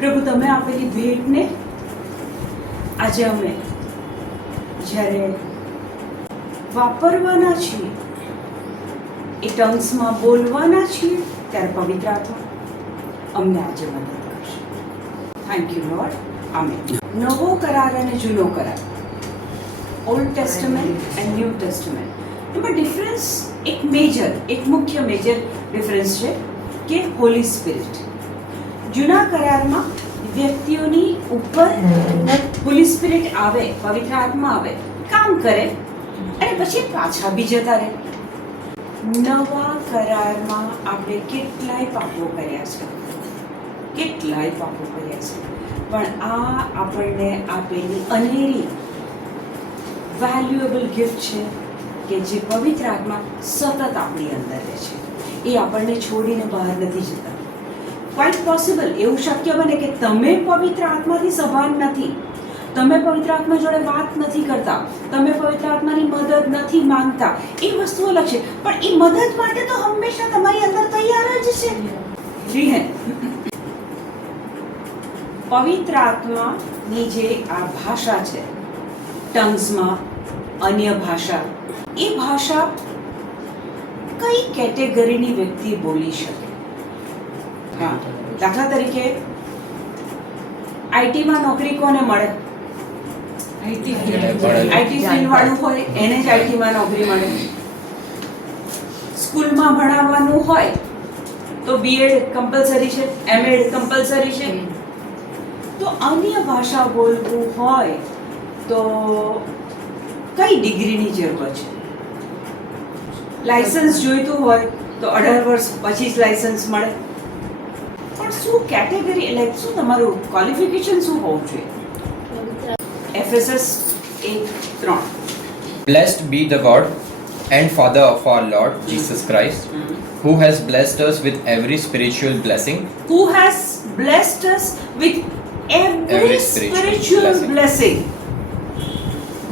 પ્રભુ તમે આપેલી ભેટને આજે અમે જ્યારે વાપરવાના છીએ, એ ટંગ્સમાં બોલવાના છીએ, ત્યારે પવિત્ર આત્મા અમને આજે મદદ કરશે. Thank you lord. આમેન. નવો કરાર અને જૂનો કરાર, ઓલ્ડ ટેસ્ટમેન્ટ એન્ડ ન્યૂ ટેસ્ટમેન્ટ, એમાં ડિફરન્સ એક મુખ્ય મેજર ડિફરન્સ છે કે હોલી સ્પિરિટ. જૂના કરારમાં વ્યક્તિઓની ઉપર હોલી સ્પિરિટ આવે, પવિત્ર આત્મા આવે, કામ કરે અને પછી પાછા બી જતા રહે. નવા કરારમાં આપણે કેટલાય પાપો કર્યા છે, પણ આ આપણને આપેલી અનેરી વેલ્યુએબલ ગિફ્ટ છે કે જે પવિત્ર આત્મા સતત આપણી અંદર રહે છે. એ આપણને છોડીને બહાર નથી જતા. ક્વાઇટ પોસિબલ એવું શક્ય બને કે તમે પવિત્ર આત્માથી સભાન નથી, તમે પવિત્ર આત્મા જોડે વાત નથી કરતા, તમે પવિત્ર આત્માની મદદ નથી માંગતા, એ વસ્તુ અલગ છે. પણ એ મદદ માટે તો હંમેશા તમારી અંદર તૈયાર જ છે. જી હે, પવિત્ર આત્માની જે આ ભાષા છે, ટંગ્સમાં અન્ય ભાષા, એ ભાષા કઈ કેટેગરીની વ્યક્તિ બોલી શકે? હા, દાખલા તરીકે આઈટીમાં નોકરી કોને મળે? આઈટી ફિલ્ડ વાળું હોય એને જ આઈટીમાં નોકરી મળે. સ્કૂલમાં ભણાવવાનું હોય તો બીએડ કમ્પલસરી છે, એમએડ કમ્પલસરી છે. તો અન્ય ભાષા બોલવું હોય તો કઈ ડિગ્રીની જરૂર છે? લાયસન્સ જોઈતું હોય તો 18 વર્ષ પછી જ લાયસન્સ મળે. પણ શું કેટેગરી, એટલે શું તમારું ક્વોલિફિકેશન શું હોવું જોઈએ? FSS 1:3. Blessed be the God and Father of our Lord Jesus Christ, who has blessed us with every spiritual blessing. Who has blessed us with every spiritual blessing.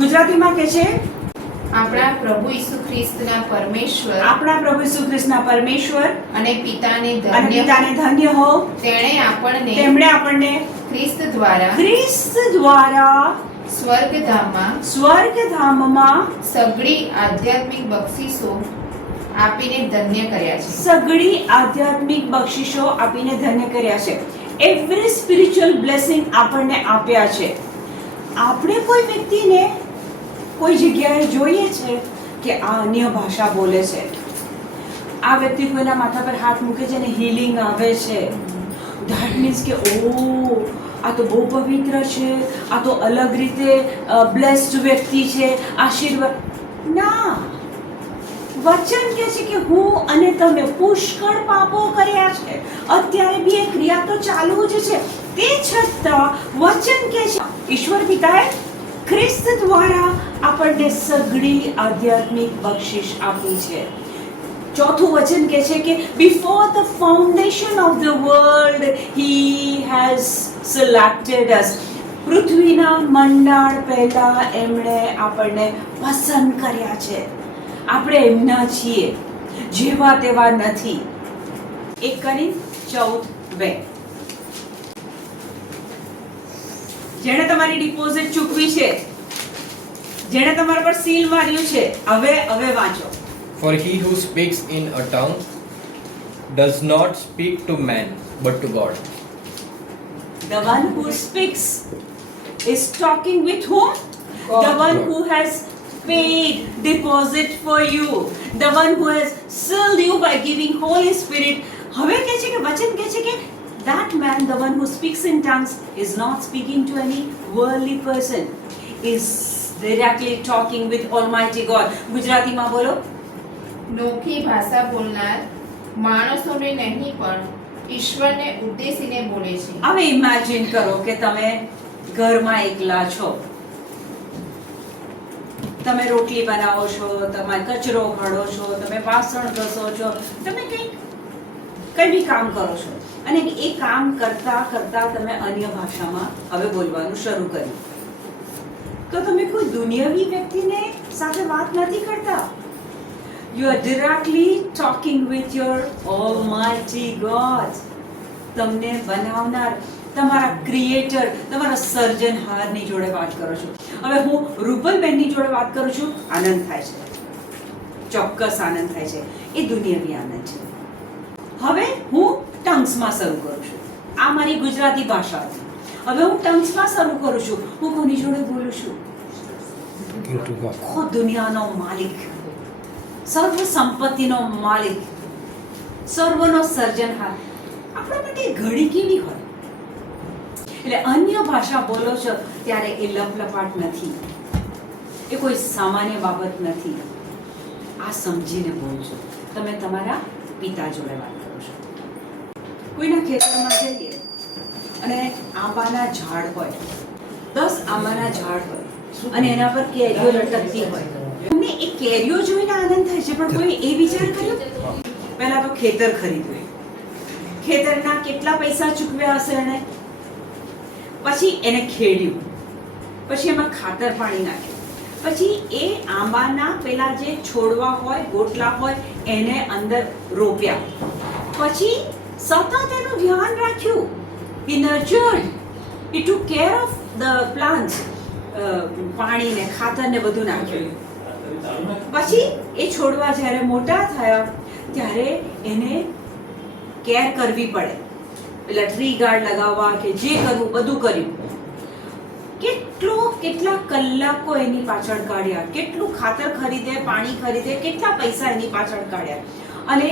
ગુજરાતીમાં કહે છે આપણા પ્રભુ ઈસુ ખ્રિસ્તના પરમેશ્વર અને પિતાને ધન્ય હો. તેમણે આપણને ખ્રિસ્ત દ્વારા સ્વર્ગધામમાં સગળી આધ્યાત્મિક બક્ષિસો આપીને ધન્ય કર્યા છે. એવરી સ્પિરિચ્યુઅલ બ્લેસિંગ આપણને આપ્યા છે. આપણે કોઈ વ્યક્તિને કોઈ જગ્યાએ જોઈએ છે કે આ અન્ય ભાષા બોલે છે, આ વ્યક્તિ કોઈના માથા પર હાથ મૂકે છે અને હીલિંગ આવે છે, ધેટ મીન્સ કે ઓ આ તો બહુ પવિત્ર છે, આ તો અલગ રીતે બ્લેસ્ડ વ્યક્તિ છે, આશીર્વાદ. ના, વચન કહે છે કે હું અને તમે પુષ્કળ પાપો કર્યા છે, અત્યારે બી એ ક્રિયા તો ચાલુ જ છે. તે છતાં વચન કહે છે ઈશ્વર પિતાએ ખ્રિસ્ત દ્વારા આપણને સઘળી આધ્યાત્મિક બક્ષિસ આપી છે. ચોથું વચન કહે છે કે before the foundation of the world he has selected us. પૃથ્વીના મંડાણ પહેલા એમણે આપણને પસંદ કર્યા છે. આપણે એમના છીએ, જેવા તેવા નથી. 1 કોરિન્થ 14:2. જેણે તમારી ડિપોઝિટ ચૂકવી છે, જેણે તમારા પર સીલ માર્યું છે, હવે વાંચો. For he who speaks in a tongue does not speak to man, but to God. The one who speaks is talking with whom? God. The one who has paid deposit for you, the one who has sealed you by giving Holy Spirit. હવે કહે છે કે વચન કહે છે કે that man, the one who speaks in tongues, is not speaking to any worldly person, is directly talking with Almighty God. ગુજરાતીમાં બોલો. નોખી ભાષા બોલનાર માણસોને નહીં પણ ઈશ્વરને ઉદ્દેશીને બોલે છે. હવે ઇમેજિન કરો કે તમે ઘરમાં એકલા છો, તમે રોટલી બનાવો છો, તમે કચરો કાઢો છો, તમે વાસણ ઘસો છો, તમે કંઈ બી કામ કરો છો અને એ કામ કરતા કરતા તમે અન્ય ભાષામાં હવે બોલવાનું શરૂ કર્યું. તો તમે કોઈ દુનિયાવી વ્યક્તિને સાથે વાત નથી કરતા. You are directly talking with your Almighty God. તમને બનાવનાર, તમારા ક્રિએટર, તમારા સર્જનહારની જોડે વાત કરો છો. હવે હું રૂપલબેનની જોડે વાત કરું છું, આનંદ થાય છે, ચોક્કસ આનંદ થાય છે. એ દુનિયાવી આનંદ છે. હવે હું ટંગ્સમાં શરૂ કરું છું. આ મારી ગુજરાતી ભાષા હતી. હવે હું ટંગ્સમાં શરૂ કરું છું. હું કોની જોડે બોલું છું? આખો દુનિયાનો માલિક, સર્વ સંપત્તિનો માલિક, સર્વનો સર્જનહાર. આપણા માટે ઘડી કેવી હોય? એટલે અન્ય ભાષા બોલો છો ત્યારે એ લપલપાટ નથી, એ કોઈ સામાન્ય બાબત નથી. આ સમજીને બોલજો. તમે તમારા પિતા જોડે વાત કરો છો. કોઈના ખેતરમાં જઈએ અને આંબાના ઝાડ હોય, 10 આંબાના ઝાડ હોય અને એના પર કેરીઓ લટકતી હોય. તમને એ કેરીઓ જોઈને આનંદ થાય છે, પણ કોઈ એ વિચાર કર્યો? પહેલા તો ખેતર ખરીદ્યું, ખેતરના કેટલા પૈસા ચૂકવ્યા હશે એને, પછી એને ખેડ્યું, પછી એમાં ખાતર પાણી નાખ્યું, પછી એ આંબાના પેલા જે છોડવા હોય, ગોટલા હોય, એને અંદર રોપ્યા, પછી સતત એનું ધ્યાન રાખ્યું. He nurtured, he took care of the plants, પાણી ને ખાતર ને બધું નાખ્યું. પછી એ છોડવા જ્યારે મોટા થયા ત્યારે એને કેર કરવી પડે, પેલા ટ્રી ગાર્ડ લગાવવા કે જે કરવું બધું કર્યું. કેટલા કલાકો એની પાછળ કાઢ્યા, કેટલું ખાતર ખરીદે, પાણી ખરીદે, કેટલા પૈસા એની પાછળ કાઢ્યા, અને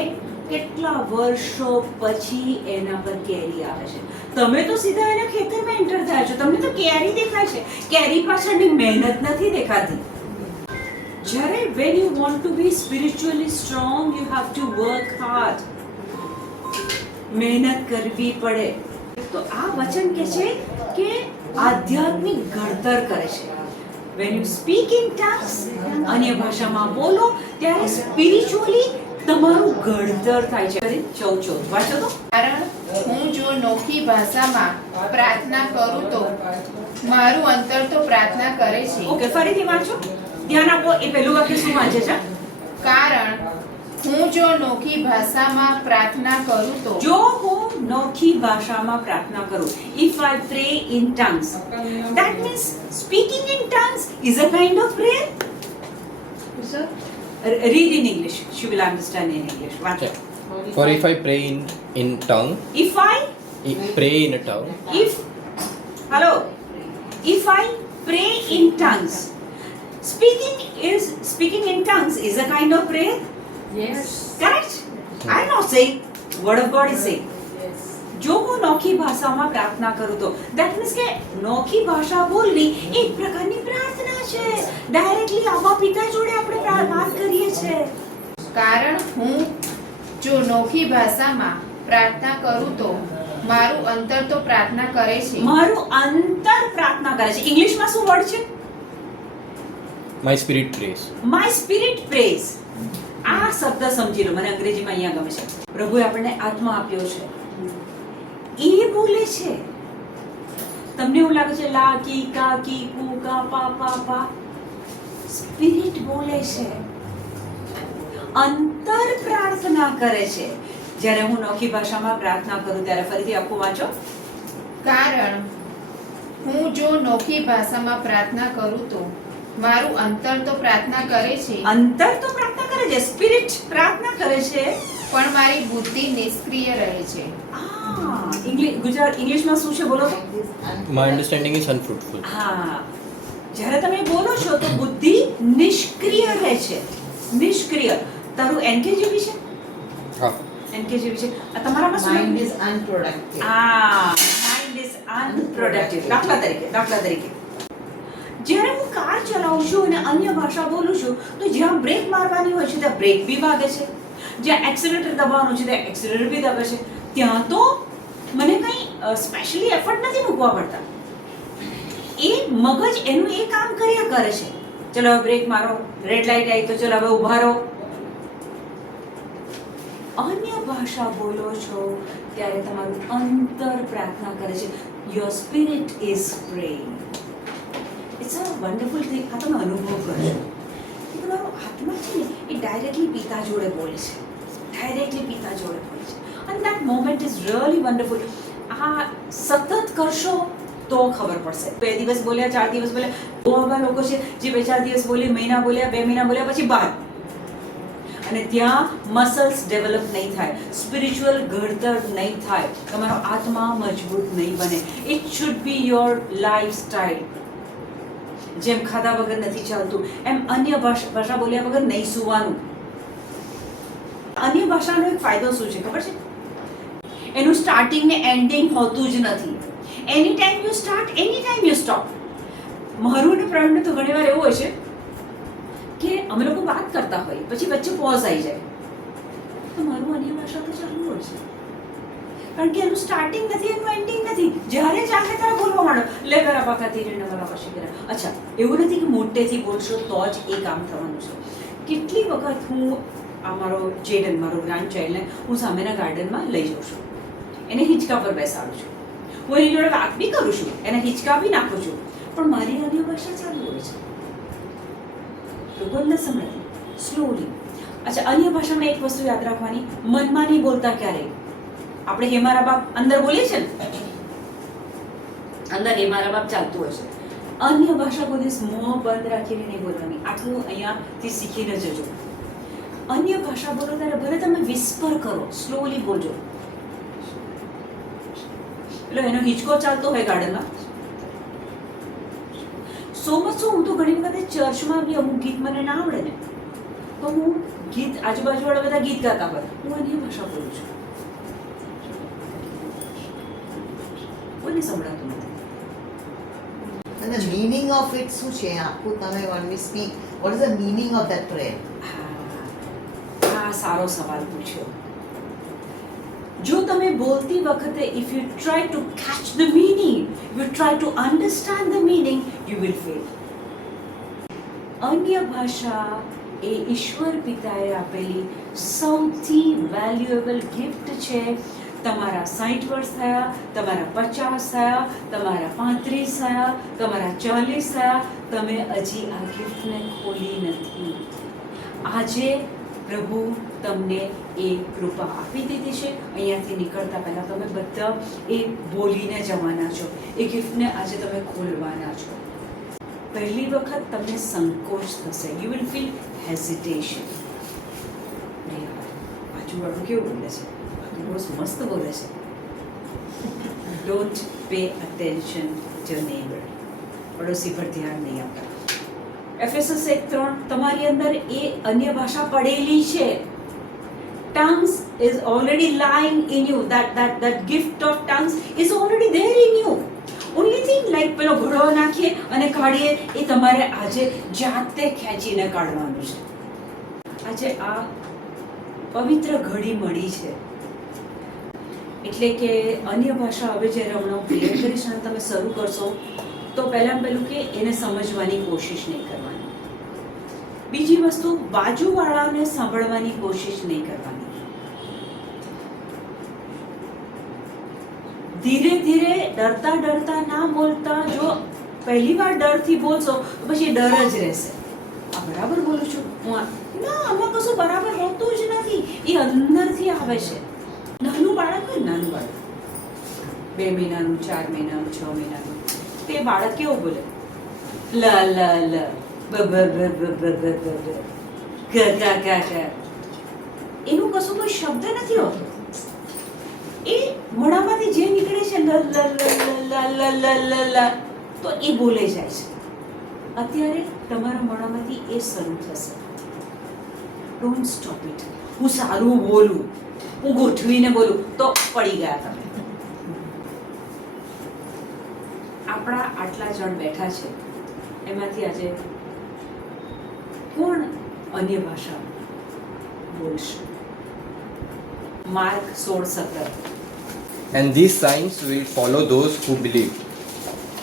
કેટલા વર્ષો પછી એના પર કેરી આવે છે. તમે તો સીધા એના ખેતરમાં એન્ટર થયા છો, તમને તો કેરી દેખાય છે, કેરી પાછળની મહેનત નથી દેખાતી. જ્યારે when you want to be spiritually strong, you have to work hard. મહેનત કરવી પડે. તો આ વચન કહે છે કે આધ્યાત્મિક ઘડતર કરે છે. when you speak in tongues, અન્ય ભાષામાં બોલો ત્યારે સ્પિરિચ્યુઅલી તમારું ઘડતર થાય છે. 14 વાંચો તો. કારણ હું જો નોખી ભાષામાં પ્રાર્થના કરું તો મારું અંતર તો પ્રાર્થના કરે છે. ઓકે, ફરીથી વાંચો, ધ્યાન આપો. એ પહેલું વાક્ય શું વાંચે છે? કારણ હું જો નોખી ભાષામાં પ્રાર્થના કરું તો. જો હું નોખી ભાષામાં પ્રાર્થના કરું, if I pray in tongues, that means speaking in tongues is a kind of prayer. Sir, read in English. She will understand in English. વાંચો. For if I pray in tongue, If I pray in a tongue, if hello if I pray in tongues, speaking in tongues is a kind of prayer. Yes. Correct? I'm not saying, word of God is saying. જો હું નોખી ભાષામાં પ્રાર્થના કરું તો that means કે નોખી ભાષા બોલવી એક પ્રકારની પ્રાર્થના છે. ડાયરેક્ટલી આવા પિતા જોડે આપણે વાત કરીએ છીએ. કારણ હું જો નોખી ભાષામાં પ્રાર્થના કરું તો મારું અંતર તો પ્રાર્થના કરે છે. મારું અંતર પ્રાર્થના કરે છે. ઇંગ્લિશમાં શું વર્ડ છે? my spirit prays. My spirit praise. આ શબ્દ સમજી લો. મને અંગ્રેજીમાં અહીંયા ગમે છે. પ્રભુએ આપણને આત્મા આપ્યો છે, એ બોલે છે. તમને એવું લાગે છે લા કી કા કી કુ કા પા પા પા? સ્પિરિટ બોલે છે, અંતર પ્રાર્થના કરે છે. જ્યારે હું નોખી ભાષામાં પ્રાર્થના કરું ત્યારે ફરીથી આખું વાંચો. કારણ હું જો નોખી ભાષામાં પ્રાર્થના કરું તો મારું અંતર તો પ્રાર્થના કરે છે. અંતર તો પ્રાર્થના કરે છે, સ્પિરિટ પ્રાર્થના કરે છે, પણ મારી બુદ્ધિ નિષ્ક્રિય રહે છે. ઇંગ્લિશમાં શું છે બોલો તો? My understanding is unfruitful. હા, જ્યારે તમે બોલો છો તો બુદ્ધિ નિષ્ક્રિય રહે છે. નિષ્ક્રિય. તારું એનકેજીવી છે? Ah, એનકેજીવી છે. આ તમારામાં શું? Mind is unproductive. Mind is unproductive. દાખલા તરીકે જ્યારે હું કાર ચલાવું છું અને અન્ય ભાષા બોલું છું તો જ્યાં બ્રેક મારવાની હોય છે ત્યાં બ્રેક બી વાગે છે, જ્યાં એક્સિલેટર દબાવવાનું છે ત્યાં એક્સિલેટર બી દબે છે. ત્યાં તો મને કંઈ સ્પેશિયલી એફર્ટ નથી મૂકવા પડતા. એ મગજ એનું એ કામ કર્યા કરે છે. ચલો હવે બ્રેક મારો, રેડ લાઇટ આવી તો ચલો હવે ઊભા રહો. અન્ય ભાષા બોલો છો ત્યારે તમારું અંતર પ્રાર્થના કરે છે. Your spirit is praying. It's a wonderful thing. આ તમે અનુભવ કરશો કે તમારો આત્મા છે ને એ ડાયરેક્ટલી પિતા જોડે બોલે છે, ડાયરેક્ટલી પિતા જોડે બોલે છે. અને that moment is really wonderful. આ સતત કરશો તો ખબર પડશે. 2 દિવસ બોલ્યા, 4 દિવસ બોલ્યા, બહુ આવા લોકો છે જે 2-4 દિવસ બોલી, મહિના બોલ્યા, 2 મહિના બોલ્યા, પછી બાદ. અને ત્યાં મસલ્સ ડેવલપ નહીં થાય, સ્પિરિચ્યુઅલ ઘડતર નહીં થાય, તમારો આત્મા મજબૂત નહીં બને. It should be your life style. જેમ ખાધા વગર નથી ચાલતું, એમ અન્ય ભાષા બોલ્યા વગર નહીં સૂવાનું. અન્ય ભાષાનો એક ફાયદો શું છે ખબર છે? એનું સ્ટાર્ટિંગ ને એન્ડિંગ હોતું જ નથી. Any time you start, any time you stop. મારું ને પ્રણને તો ઘણીવાર એવું હોય છે કે અમે લોકો વાત કરતા હોઈએ, પછી વચ્ચે પોઝ આવી જાય, તો મારું અન્ય ભાષા તો ચાલુ હોય છે, કારણ કે એનું સ્ટાર્ટિંગ નથી, એનું એન્ડિંગ નથી. જ્યારે ચાલે ત્યારે બોલવા માંડો, લે કરા પાકા તીરે નગરા પછી કરા. અચ્છા, એવું નથી કે મોટેથી બોલશો તો જ એ કામ થવાનું છે. કેટલી વખત હું મારો જેડન, મારો ગ્રાન્ડ ચાઇલ્ડને હું સામેના ગાર્ડનમાં લઈ જાઉં છું, એને હિંચકા પર બેસાડું છું, હું એની જોડે વાત બી કરું છું, એને હિંચકા બી નાખું છું, પણ મારી અન્ય ભાષા ચાલુ હોય છે. લોકો ન સમજે, સ્લોલી. અચ્છા, અન્ય ભાષામાં એક વસ્તુ યાદ રાખવાની, મનમાં નહીં બોલતા ક્યારેય. આપણે હે મારા બાપ અંદર બોલીએ છીએ ને, અંદર હે મારા બાપ ચાલતું હોય છે. અન્ય ભાષા કોઈ દિવસ મોં બંધ રાખીને નહીં બોલવાની. આટલું અહીંયાથી શીખીને જજો. અન્ય ભાષા બોલો ત્યારે ભલે તમે વિસ્પર કરો, સ્લોલી બોલજો. એટલે એનો હિંચકો ચાલતો હોય ગાર્ડનમાં. સો મચ હું તો ઘણી વખતે ચર્ચમાં બી અમુક ગીત મને ના આવડે ને, તો હું ગીત, આજુબાજુવાળા બધા ગીત ગાતા હોય, હું અન્ય ભાષા બોલું છું. કોઈને સંભળાતું નથી. And the meaning of it શું છે આખું તમે when we speak, what is the meaning of that prayer? આ સારો સવાલ પૂછ્યો. જો તમે બોલતી વખતે if you try to catch the meaning, you try to understand the meaning, you will fail. અન્ય ભાષા એ ઈશ્વર પિતાએ આપેલી સૌથી વેલ્યુએબલ ગિફ્ટ છે. તમારા 60 વર્ષ થયા, તમારા 50 થયા, તમારા 35 થયા, તમારા 40 થયા, તમે હજી આ ગિફ્ટને ખોલી નથી. આજે પ્રભુ તમને એ કૃપા આપી દીધી છે. અહીંયાથી નીકળતા પહેલાં તમે બધા એ બોલીને જવાના છો. એ ગિફ્ટને આજે તમે ખોલવાના છો. પહેલી વખત તમને સંકોચ થશે, યુ વિલ ફીલ હેઝિટેશન. બાજુવાળું કેવું બોલે છે, બહુ મસ્ત બોલે છે. Don't pay attention two neighbour. પડોશી પર ધ્યાન નહીં આપતા. એફએસએસ 1:3, તમારી અંદર એ અન્ય ભાષા પડેલી છે. Tongues is already lying in you. That gift of tongues is already there in you. Only thing like પેલો ઘડો નાખીએ અને કાઢીએ, એ તમારે આજે જાતે ખેંચીને કાઢવાનું છે. આજે આ પવિત્ર ઘડી મળી છે, એટલે કે અન્ય ભાષા હવે જ્યારે હમણાં પ્રેયર કરીશ અને તમે શરૂ કરશો તો પહેલાં પહેલું કે એને સમજવાની કોશિશ નહીં કરવાની. બીજી વસ્તુ, બાજુવાળાને સાંભળવાની કોશિશ નહીં કરવાની. ધીરે ધીરે, ડરતા ડરતા ના બોલતા. જો પહેલી વાર ડરથી બોલશો તો પછી ડર જ રહેશે. આ બરાબર બોલું છું હું? ના, આમાં કશું બરાબર હોતું જ નથી. એ અંદરથી આવે છે. નાનું બાળક હોય, નાનું બાળક 2 મહિનાનું, 4 મહિનાનું, 6 મહિનાનું, તે બાળક કેવું બોલે? લ લ લ બ બ બ બ બ બ બ ગ ગ ગ ગ. એનું કશું કોઈ શબ્દ નથી હોતો. એ મોઢામાંથી જે નીકળે છે લ લ લ લ લ લ લ, તો એ બોલે જાય છે. અત્યારે તમારા મોઢામાંથી એ શરૂ થશે. Don't stop it. હું સારું બોલું, હું ગોઠવીને બોલું, તો પડી ગયા તમે. આપણા આટલા જણ બેઠા છે, એમાંથી આજે કોણ અન્ય ભાષા બોલશે? Mark 16:17. And these signs will follow those who believe.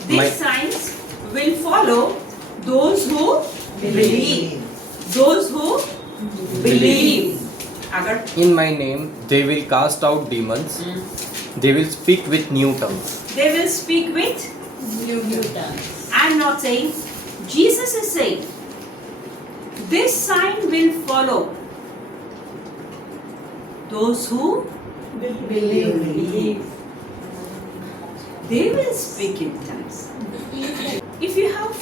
These signs will follow those who believe. Those who believe. આગળ. In my name they will cast out demons. They will speak with new tongues. They will speak with new tongues. I'm not saying, Jesus is saying, this sign will follow those who Believe. they will speak in tongues. If you have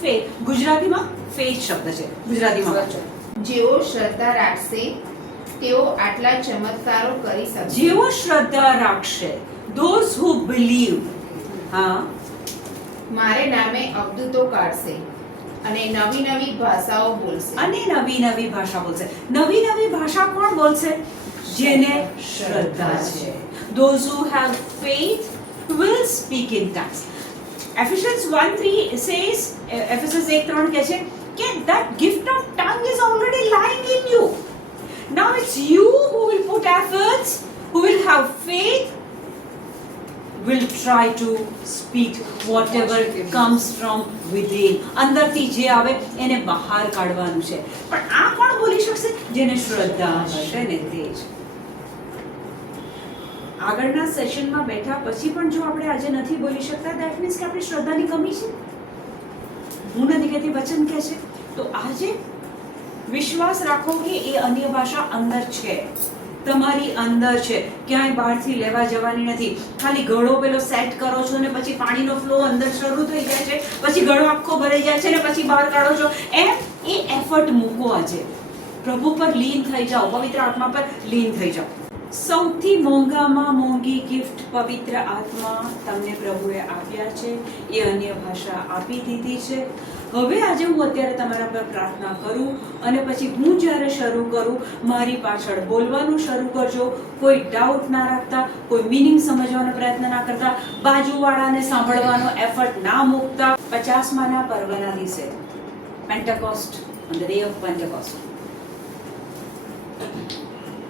faith, ગુજરાતીમાં faith શબ્દ છે, ગુજરાતીમાં વાંચો. જેઓ શ્રદ્ધા રાખશે તેઓ આટલા ચમત્કારો કરી શકશે. જેઓ શ્રદ્ધા રાખશે, those who believe, હા, મારે નામે અવધૂતો કાઢશે અને નવી નવી ભાષાઓ બોલશે. અને નવી નવી ભાષા બોલશે. નવી નવી ભાષા કોણ બોલશે? જેને શ્રદ્ધા છે. Those who have faith will speak in tongues. Ephesians 1:3 says, Ephesians 1:3 કહે છે કે that gift of tongue is already lying in you. Now it's you who will put efforts, who will have faith, will try to speak whatever comes from within. અંદરથી જે આવે એને બહાર કાઢવાનું છે. પણ આ કોણ બોલી શકશે? જેને શ્રદ્ધા હશે ને તે જ. આગળના સેશનમાં બેઠા પછી પણ જો આપણે આજે નથી બોલી શકતા, that means કે આપણી શ્રદ્ધાની કમી છે. હું નથી કહેતી, વચન કહે છે. તો આજે વિશ્વાસ રાખો કે એ અન્ય ભાષા અંદર છે, તમારી અંદર છે, ક્યાંય બહારથી લેવા જવાની નથી. ખાલી ગળો પેલો સેટ કરો છો ને પછી પાણીનો ફ્લો અંદર શરૂ થઈ જાય છે, પછી ગળો આખો ભરાઈ જાય છે ને પછી બહાર કાઢો છો. એમ એ એફર્ટ મૂકો. આજે પ્રભુ પર લીન થઈ જાઓ, પવિત્ર આત્મા પર લીન થઈ જાઓ. સૌથી મોંઘામાં મોંઘી ગિફ્ટ પવિત્ર આત્મા તમને પ્રભુએ આપ્યા છે, એ અન્ય ભાષા આપી દીધી છે. હવે આજે હું અત્યારે તમારા પર પ્રાર્થના કરું અને પછી હું જ્યારે શરૂ કરું, મારી પાછળ બોલવાનું શરૂ કરજો. કોઈ ડાઉટ ના રાખતા, કોઈ મિનિંગ સમજવાનો પ્રયત્ન ના કરતા, બાજુવાળાને સાંભળવાનો એફર્ટ ના મૂકતા. 50માના પર્વના દિવસે, પેન્ટેકોસ્ટ, on the day of Pentecost,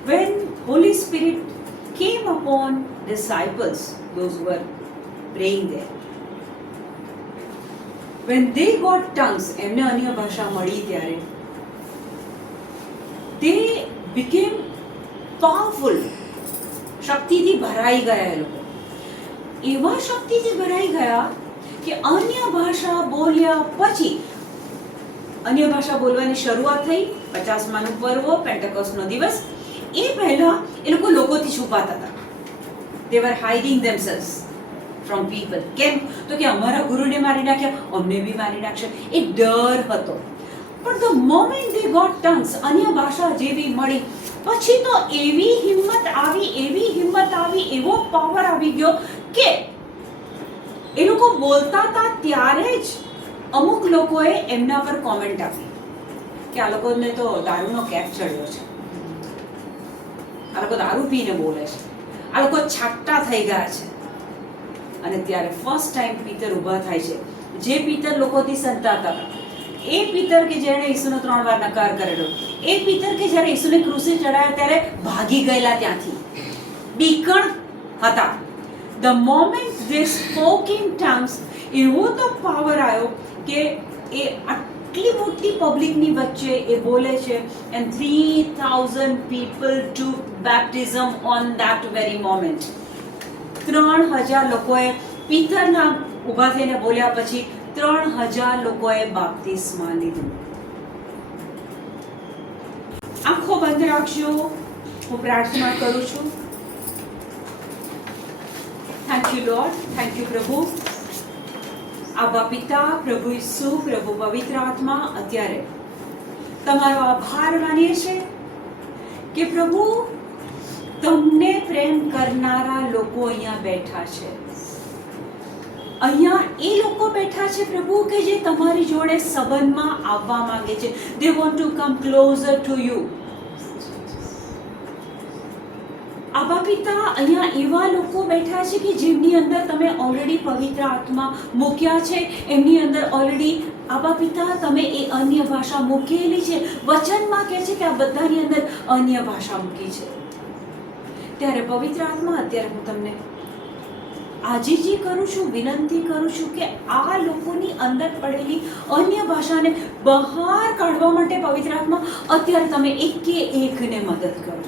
when Holy Spirit came upon disciples, those who were praying there, when they got tongues, એમને અન્ય ભાષા મળી ત્યારે they became powerful. શક્તિથી ભરાઈ ગયા એ લોકો. એવા શક્તિથી ભરાઈ ગયા કે અન્ય ભાષા બોલ્યા પછી, અન્ય ભાષા બોલવાની શરૂઆત થઈ 50માનું પર્વ, પેન્ટેકોસ્ટનો દિવસ. એ પહેલા એ લોકોથી છુપાતા હતા. they were hiding themselves from people. કેમ? તો કે અમારા ગુરુને મારી નાખ્યા, અમને બી મારી નાખશે, એ ડર હતો. પણ the moment they got tongues, અન્ય ભાષા જેવી મળી પછી તો એવી હિંમત આવી, એવો પાવર આવી ગયો કે એ લોકો બોલતા હતા ત્યારે જ અમુક લોકોએ એમના પર કોમેન્ટ આપી કે આ લોકોને તો દારૂનો કેપ ચડ્યો છે, આ લોકો દારૂ પીને બોલે છે, આ લોકો છાટ્ટા થઈ ગયા છે. અને ત્યારે ફર્સ્ટ ટાઈમ પિતર ઊભા થાય છે, જે પિતર લોકોથી સંતાતા હતા, એ પિતર કે જેણે ઈસુનો 3 વાર નકાર કરેલો, એ પિતર કે જ્યારે ઈસુને ક્રુસે ચડાવ્યા ત્યારે ભાગી ગયેલા ત્યાંથી, બીકણ હતા. The moment they spoke in tongues, એવો તો પાવર આવ્યો કે એ આટલી મોટી પબ્લિકની વચ્ચે એ બોલે છે. and 3000 people took baptism on that very moment. 3000 લોકોએ પિતરના ઊભા થઈને બોલ્યા પછી 3000 લોકોએ બાપ્તિસ્મા લીધું. આંખો બંધ રાખજો, હું પ્રાર્થના કરું છું. Thank you lord, thank you પ્રભુ. આબા પિતા, પ્રભુ ઈસુ, પ્રભુ પવિત્ર આત્મા, અત્યારે તમારો આભાર માનીએ છીએ કે પ્રભુ તમને પ્રેમ કરનારા લોકો અહીંયા બેઠા છે. અહીંયા એ લોકો બેઠા છે પ્રભુ કે જે તમારી જોડે સંબંધમાં આવવા માંગે છે. they want to come closer to you. આબા પિતા, અહીંયા એવા લોકો બેઠા છે કે જેમની અંદર તમે ઓલરેડી પવિત્ર આત્મા મૂક્યા છે, એમની અંદર ઓલરેડી આબા પિતા તમે એ અન્ય ભાષા મૂકેલી છે. વચનમાં કહે છે કે આ બધાની અંદર અન્ય ભાષા મૂકી છે. ત્યારે પવિત્ર આત્મા, અત્યારે હું તમને આજીજી કરું છું, વિનંતી કરું છું કે આ લોકોની અંદર પડેલી અન્ય ભાષાને બહાર કાઢવા માટે પવિત્ર આત્મા અત્યારે તમે એકે એકને મદદ કરો.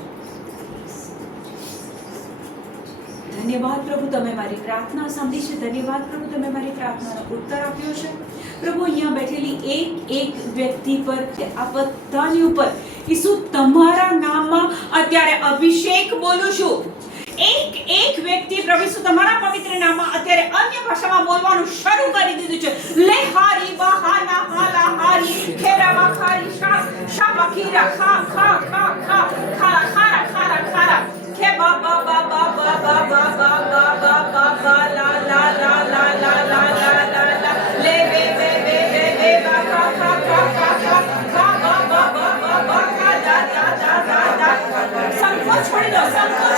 ધન્યવાદ પ્રભુ, તમે મારી પ્રાર્થના સાંભળી છે. ધન્યવાદ પ્રભુ, તમે મારી પ્રાર્થનાનો ઉત્તર આપ્યો છે. પ્રભુ, અહીંયા બેઠેલી એક વ્યક્તિ પર, આ બધાની ઉપર ઈસુ તમારા નામમાં અત્યારે અભિષેક બોલું છું. એક એક વ્યક્તિ પ્રભુ ઈસુ તમારા પવિત્ર નામમાં અત્યારે અન્ય ભાષામાં બોલવાનું શરૂ કરી દીધું છે. લે હારી બહાના હાલા હારી ખેરા બખારી શા શા બખીરા ખા ખા ખા ખા ખારા ખારા ખારા ખારા ખે બા બા બા બા બા બા બા બા બા બા બા બા લા લા લા લા લા લા લા લા લા લે બે બે બે બે બે બા ખા ખા ખા ખા ખા ખા બા બા બા બા બા ખા દા દા દા દા દા. સંકોચ છોડી દો, સંકોચ